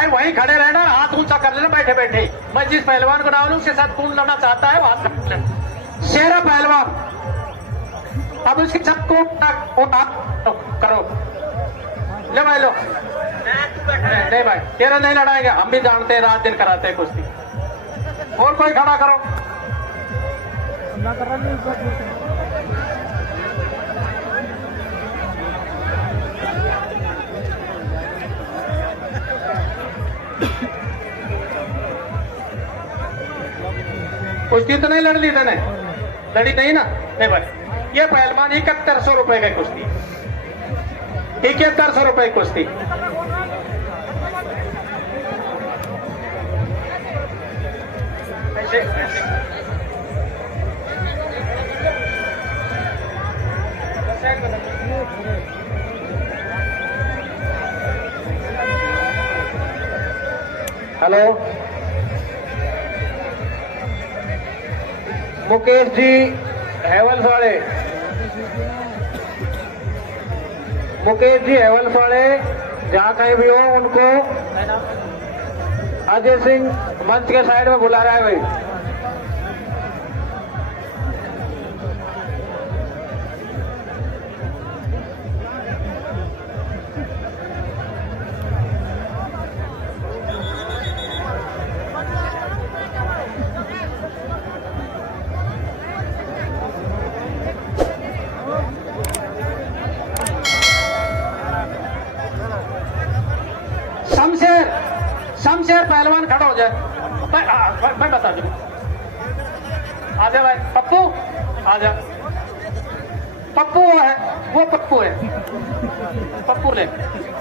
भाई वहीं खड़े रहना, हाथ ऊंचा कर लेना बैठे बैठे। मैं जिस पहलवान को नाम लूं उसके साथ खून लड़ना चाहता है वो हाथ कर लेना। शेरा पहलवान, अब उसके साथ करो। ले भाई लो। नहीं भाई तेरा नहीं लड़ाएंगे, हम भी जानते हैं रात दिन कराते हैं कुश्ती। और कोई खड़ा करो। कुश्ती तो नहीं लड़ ली तने, लड़ी नहीं ना? नहीं भाई ये पहलवान 7100 रुपए का कुश्ती, 7100 रुपए की कुश्ती। ऐसे हेलो मुकेश जी हैवल्स वाले, मुकेश जी हैवल्स वाले जहाँ कहीं भी हो उनको अजय सिंह मंच के साइड में बुला रहा है भाई। शमशेर पहलवान खड़ा हो जाए। मैं बता दूं, आ जा भाई पप्पू, आ जा। पप्पू वो है, वो पप्पू है। पप्पू ले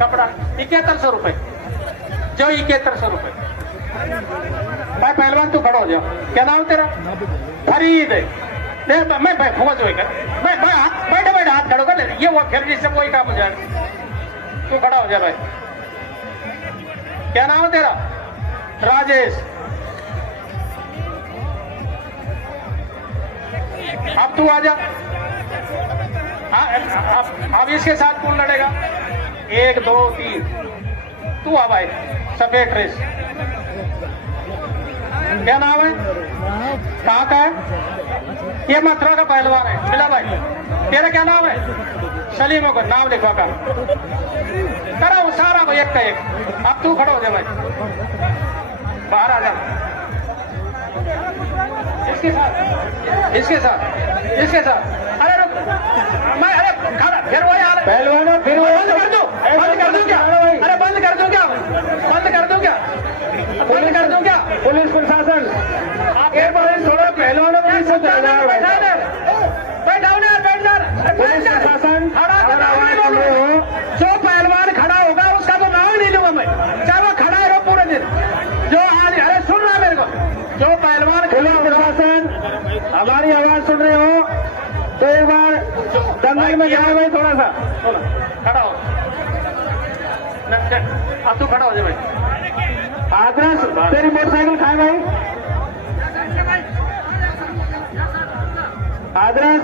कपड़ा 7100 रुपए, जो 7100 रुपए। भाई पहलवान तू खड़ा हो जा। क्या नाम तेरा? फरीद। मैं फोज हो कर मैं बैठे बैठे हाथ खड़ो कर ले। ये वो फिर जिससे वही काम हो जाएगा। तू खड़ा हो जा भाई। क्या नाम है तेरा? राजेश। अब तू आ जा। अब इसके साथ कौन लड़ेगा? 1 2 3 तू आ भाई। सफेद ड्रेस। क्या नाम है? कहाँ का है? ये मथुरा का पहलवान है। मिला भाई। तेरा क्या नाम है? सलीम को नाम लिखवा कर करा वो सारा को एक का एक। अब तू खड़ा हो जा भाई, बाहर आ जा। इसके साथ इसके साथ इसके साथ। अरे रुक, मैं अरे खड़ा फिर वो यार पहलवान फिर बंद कर दूं, बंद कर दूं क्या? अरे बंद कर दूं क्या? बंद कर दूं क्या? बंद कर दूं क्या? पुलिस प्रशासन आप एक बार थोड़ा पहलवानों में बैठाओ ना, बैठ जा। पुलिस प्रशासन जो पहलवान खड़ा होगा उसका तो नाम नहीं लूंगा मैं, चाहे वो खड़ा है पूरे दिन। जो आज अरे सुन रहा मेरे को, जो पहलवान पुलिस प्रशासन हमारी आवाज सुन रहे हो तो एक बार दंगल में जाओ भाई। थोड़ा सा खड़ा हो। अब तू खड़ा हो जाए भाई। आदर्श तेरी मोटरसाइकिल खाए भाई। आदर्श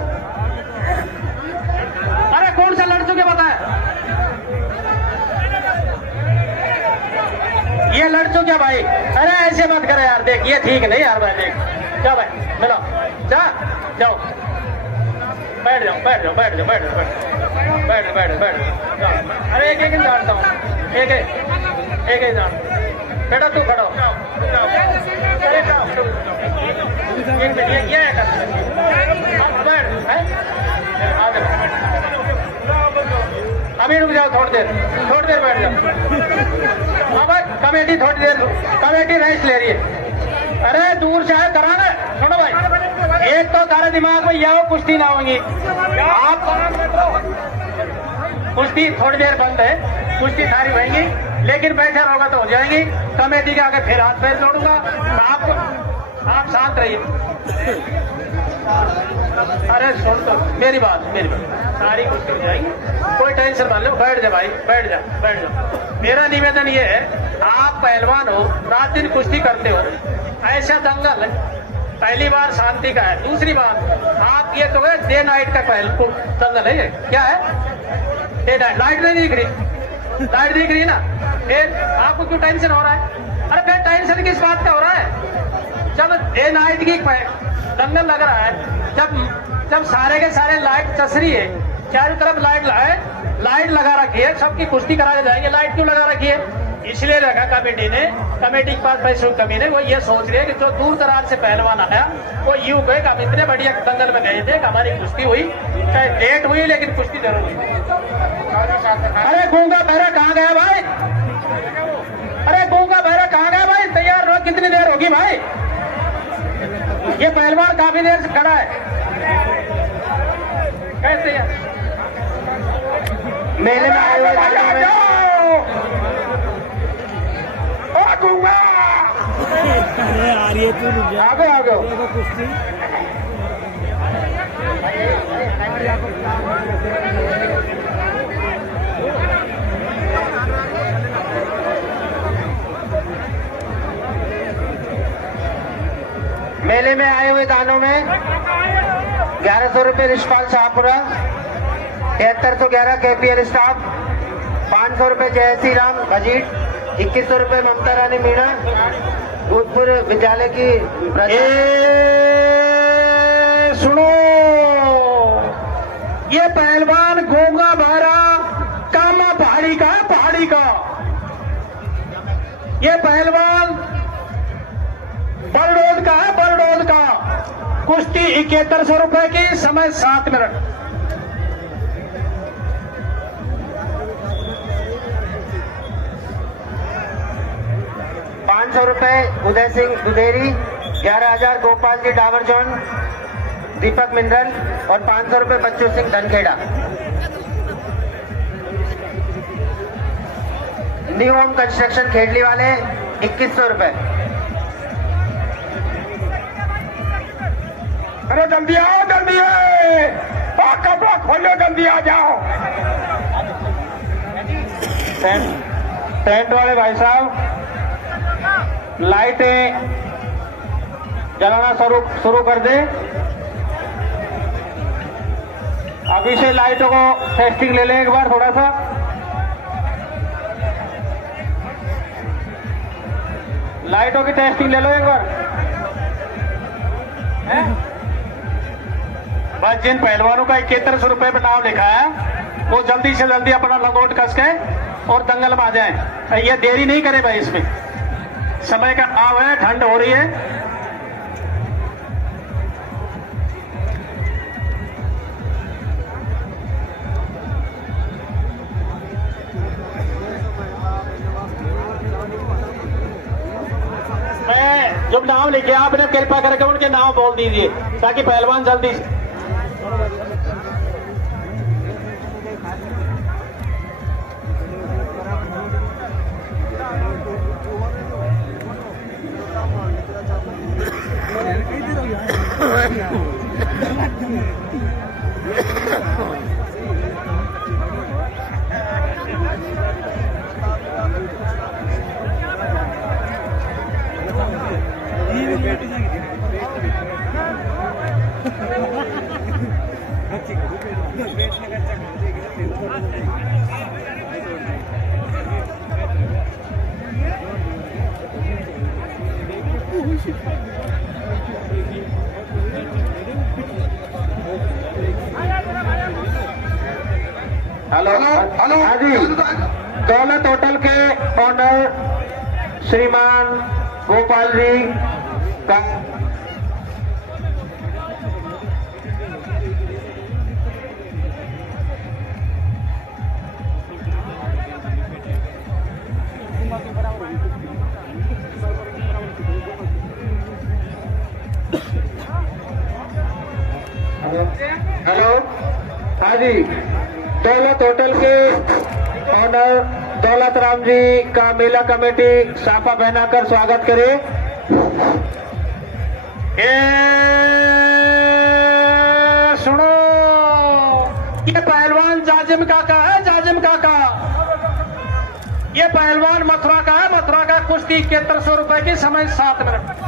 अरे कौन सा लड़ चुके बताए? ये लड़ चुके भाई। अरे ऐसे मत करे यार, देख ये ठीक नहीं यार भाई। देख जा भाई, मिलो जा, जाओ बैठ जाओ, बैठ जाओ, बैठ जाओ, बैठ जाओ, बैठ जाओ, बैठ जाओ, बैठ जाओ। अरे एक एक जानता हूँ, एक एक जान। बेटा तू खड़ा हो। ये अभी रुक जाओ, थोड़ी देर बैठ जाओ। अब कमेटी थोड़ी देर, कमेटी रेस्ट ले रही है। अरे दूर से आए कराने। सुनो भाई, एक तो तारे दिमाग में यह कुश्ती ना होंगी। आप कुश्ती थोड़ी देर बंद है, कुश्ती सारी होगी, लेकिन बैठे रहोगा तो हो जाएंगी। कमेटी के आगे फिर हाथ पैर जोड़ूंगा। आप शांत रहिए। अरे सुन तो मेरी बात, सारी कुश्ती हो जाएगी, कोई टेंशन मान लो। बैठ जा भाई, बैठ जा, बैठ जा। मेरा निवेदन ये है, आप पहलवान हो, रात दिन कुश्ती करते हो, ऐसा दंगल पहली बार शांति का है। दूसरी बात, आप ये तो डे नाइट का दंगल है। ये क्या है? डे नाइट लाइट नहीं दिख रही, लाइट दिख रही है ना? फिर आपको क्यों टेंशन हो रहा है? अरे फिर टेंशन किस बात का हो रहा है? जब डे नाइट की दंगल लग रहा है, जब सारे के सारे लाइट चस रही है, चारों तरफ लाइट लगा रखी है, सबकी कुश्ती करा के जाएंगे। लाइट क्यों लगा रखी है? इसलिए लगा कमेटी के पास पैसों की कमी ने वो ये सोच रही है कि जो दूर दराज से पहलवान आया वो यूं कहे कि हम इतने बढ़िया दंगल में गए थे कि हमारी कुश्ती हुई, चाहे लेट हुई लेकिन कुश्ती जरूर हुई। अरे गूंगा बहरा कहाँ गया भाई? अरे गूंगा बहरा कहाँ गया भाई? तैयार रहो, कितनी देर होगी भाई? ये पहलवान काफी देर से खड़ा है। कैसे है? मेले में आए हुए आगे आगे कुश्ती मेले में आए हुए दानों में 1100 रुपये रिशपाल शाहपुरा, 7311 केपीएल स्टाफ, 500 रुपये जय श्री राम खजीट, 2100 रुपये ममता रानी मीणा, भूतपुर विद्यालय की। सुनो, ये पहलवान गोंगा बहरा कामा पहाड़ी का है, पहाड़ी का। ये पहलवान बलडोद का है, बलडोद का। कुश्ती 7100 रुपए की, समय 7 मिनट। ₹500 उदय सिंह दुधेरी, 11,000 गोपाल जी डावर जॉन, दीपक मिंदल और 500 रुपये Bachchu Singh Dhankheda. New home construction Khedli वाले 2100 रुपये। अरे जल्दी आओ, जल्दी कपड़ा खोलो, जल्दी आ जाओ। टेंट वाले भाई साहब लाइटें जलाना शुरू कर दे। अभी से लाइटों को टेस्टिंग ले लें एक बार थोड़ा सा। लाइटों की टेस्टिंग ले लो एक बार। बस जिन पहलवानों का 7100 रुपए पे नाम लिखा है वो जल्दी से जल्दी अपना लंगोट कस के और दंगल में आ जाए। ये देरी नहीं करे भाई, इसमें समय का अभाव है, ठंड हो रही है। मैं जब नाम लिखे आपने कृपा करके उनके नाम बोल दीजिए ताकि पहलवान जल्दी से। हेलो हेलो, हाँ जी, दौलत होटल के ऑनर श्रीमान गोपाल जी का हेलो, हाँ जी, दौलत होटल के ऑनर दौलत राम जी का मेला कमेटी साफा पहनाकर स्वागत करे। सुनो, ये पहलवान जाजिम काका है, जाजिम काका। ये पहलवान मथुरा का है, मथुरा का। कुश्ती 7100 रुपए की, समय 7 मिनट।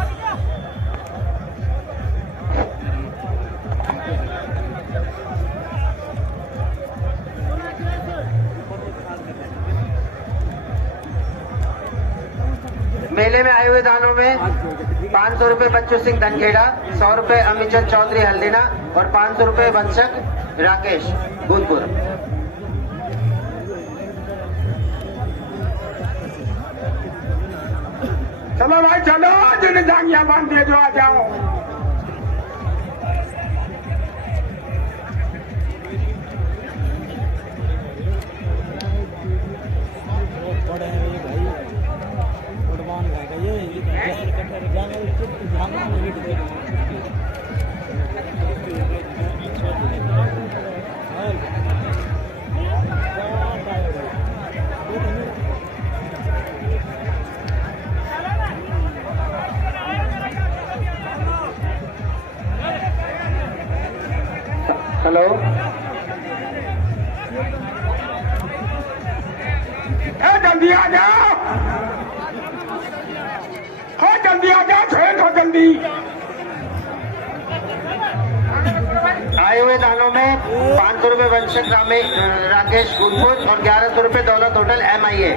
मेले में आए हुए दानों में 500 रुपए बच्चू सिंह धनखेड़ा, 100 रुपए अमितचंद चौधरी हल्दीना और 500 रुपए वंशक राकेश गुंदपुर। चलो भाई चलो, जिन्हें जांगिया बांध दिए जो आ जाओ। हेलो, जल्दी आ जाओ, जल्दी आ जाओ, ट्रेन हो जल्दी। आए हुए दानों में 500 रुपए वंशक राकेश गुंदपुर और 1100 रुपए दौलत होटल MIA।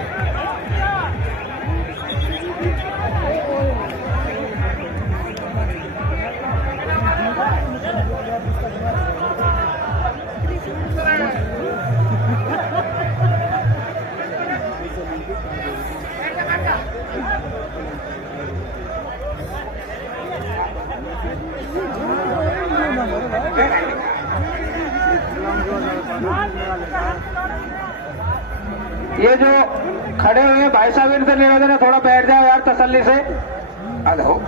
ये जो खड़े हुए हैं भाई साहब, इनसे निवेदन है थोड़ा बैठ जाओ यार तसल्ली से। हेलो,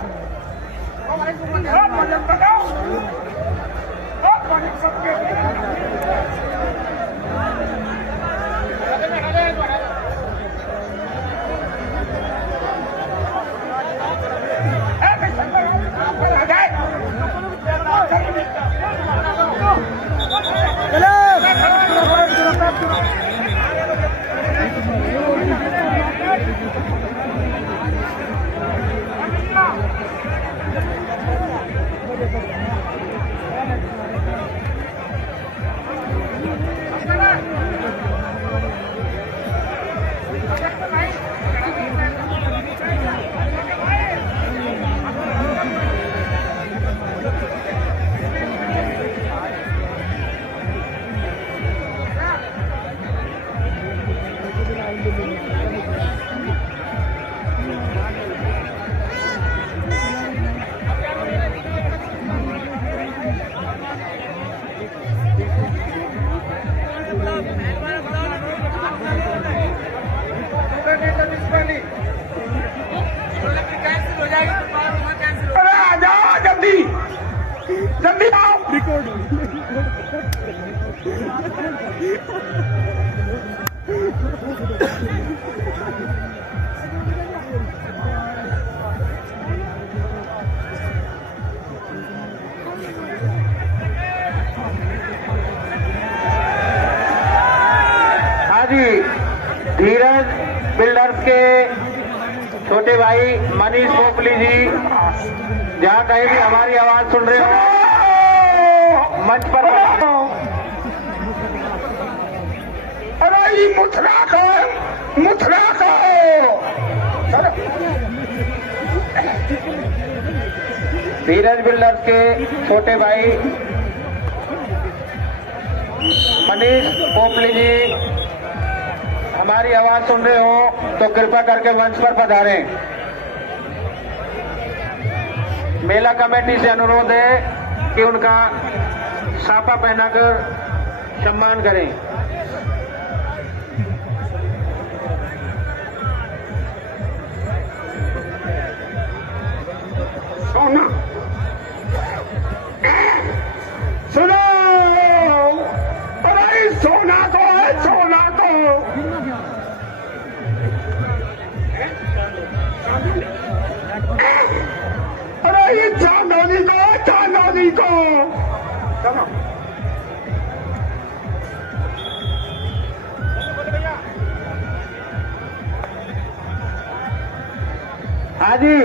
जल्दी आओ। हाँ जी, धीरज बिल्डर्स के छोटे भाई मनीष पोपली जी, जहाँ कहीं भी हमारी आवाज सुन रहे हो मंच पर। अरे ये मुथरा को धीरज बिल्डर्स के छोटे भाई मनीष पोपली जी, हमारी आवाज सुन रहे हो तो कृपया करके मंच पर पधारें। मेला कमेटी से अनुरोध है कि उनका साफा पहनाकर सम्मान करें। सोना सुनो, अरे सोना तो है, सोना तो अरे ये चांदनी को चलो। हाँ जी,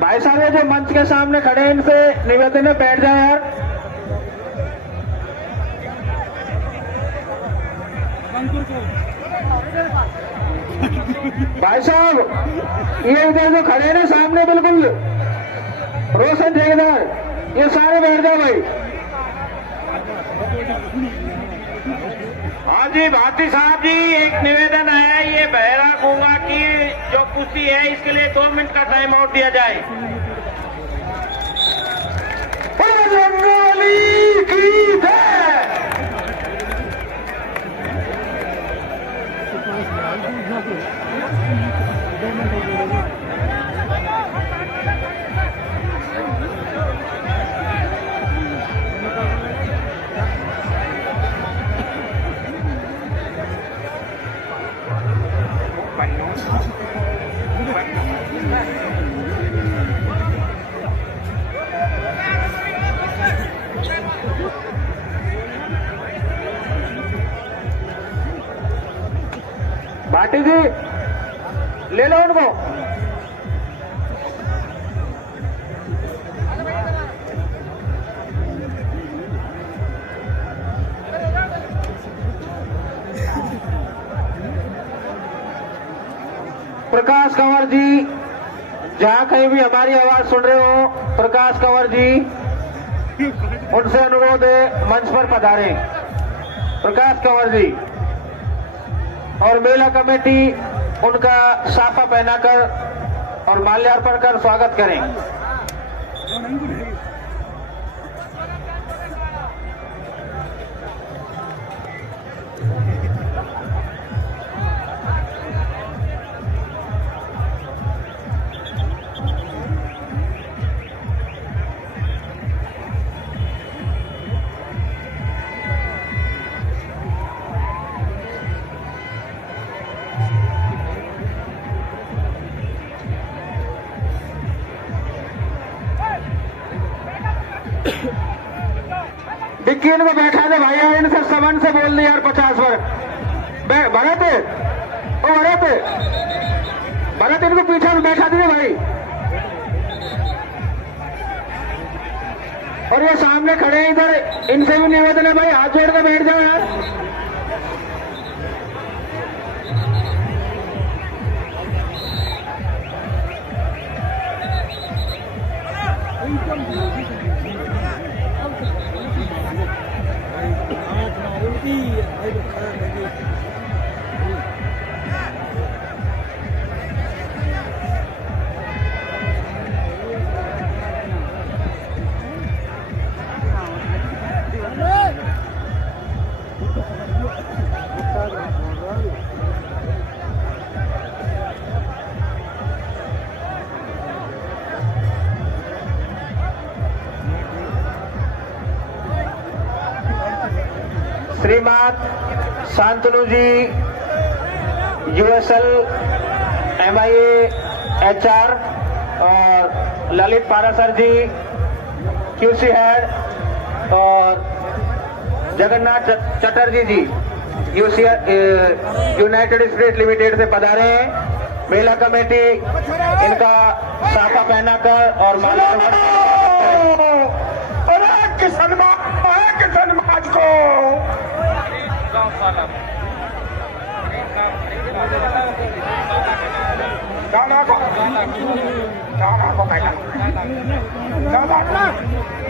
भाई साहब ये जो मंच के सामने खड़े हैं इनसे निवेदन है बैठ जाए यार। भाई साहब ये इधर जो खड़े हैं ना सामने बिल्कुल रोशन ठेकेदार, ये सारे बैठ जाओ भाई। हाँ जी भारती साहब जी, एक निवेदन है, ये बहरा गूंगा की जो कुश्ती है इसके लिए 2 मिनट का टाइम आउट दिया जाए। बजरंगबली की जय। भाटी जी ले लो उनको। प्रकाश कंवर जी, जहां कहीं भी हमारी आवाज सुन रहे हो, प्रकाश कंवर जी, उनसे अनुरोध है मंच पर पधारें। प्रकाश कंवर जी और मेला कमेटी उनका साफा पहनाकर और माल्यार्पण कर स्वागत करें। डिक्की इनको बैठा दे भाई, इनसे सबन से बोल दे यार 50 वर्ग भरत ओ भरत इनको पीछे में बैठा दिए भाई। और ये सामने खड़े हैं इधर, इनसे भी निवेदन है भाई, हाथ जोड़ के बैठ जाओ यार। श्रीमान शांतनु जी, यूएसएल MIA HR, और ललित पारासर जी QC हेड, और जगन्नाथ चटर्जी जी यूनाइटेड स्टेट लिमिटेड से पधारे हैं। मेला कमेटी इनका साफा पहनाकर और माला किसान समाज को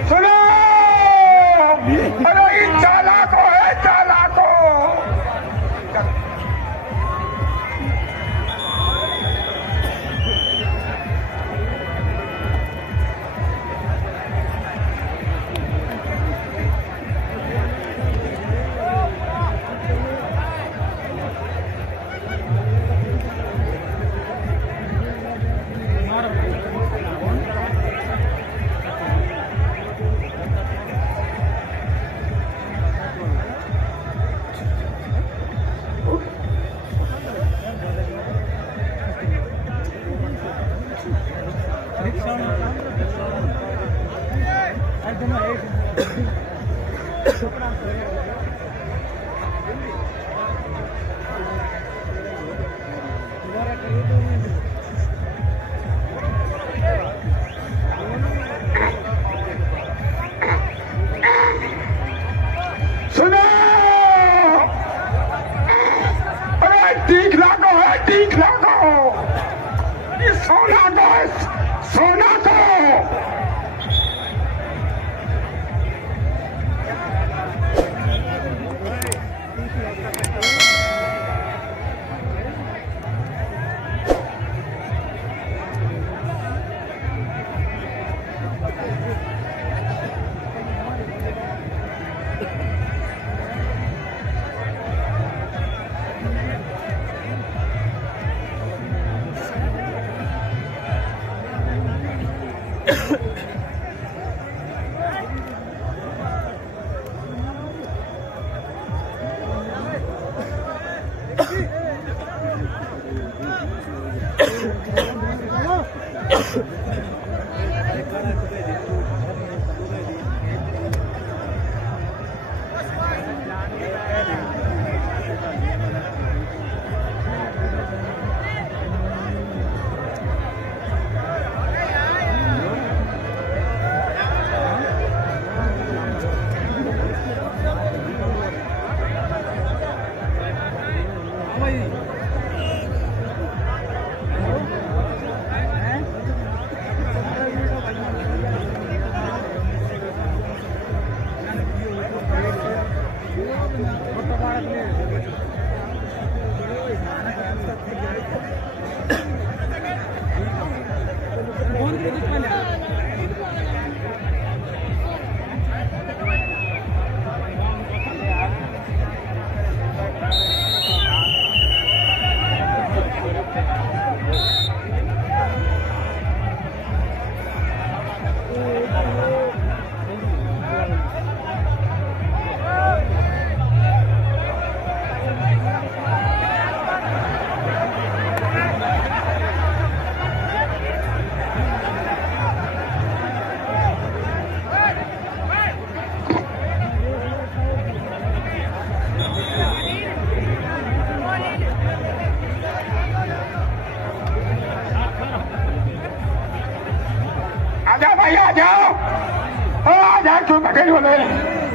सुनो, अरे इन चालाको है, चालाको। सुनो, अरे 30 लाख है, 30 लाख। बॉस सोना को आ जाओ भाई आ जाओ, आ जाओ क्यों बैठे हो ले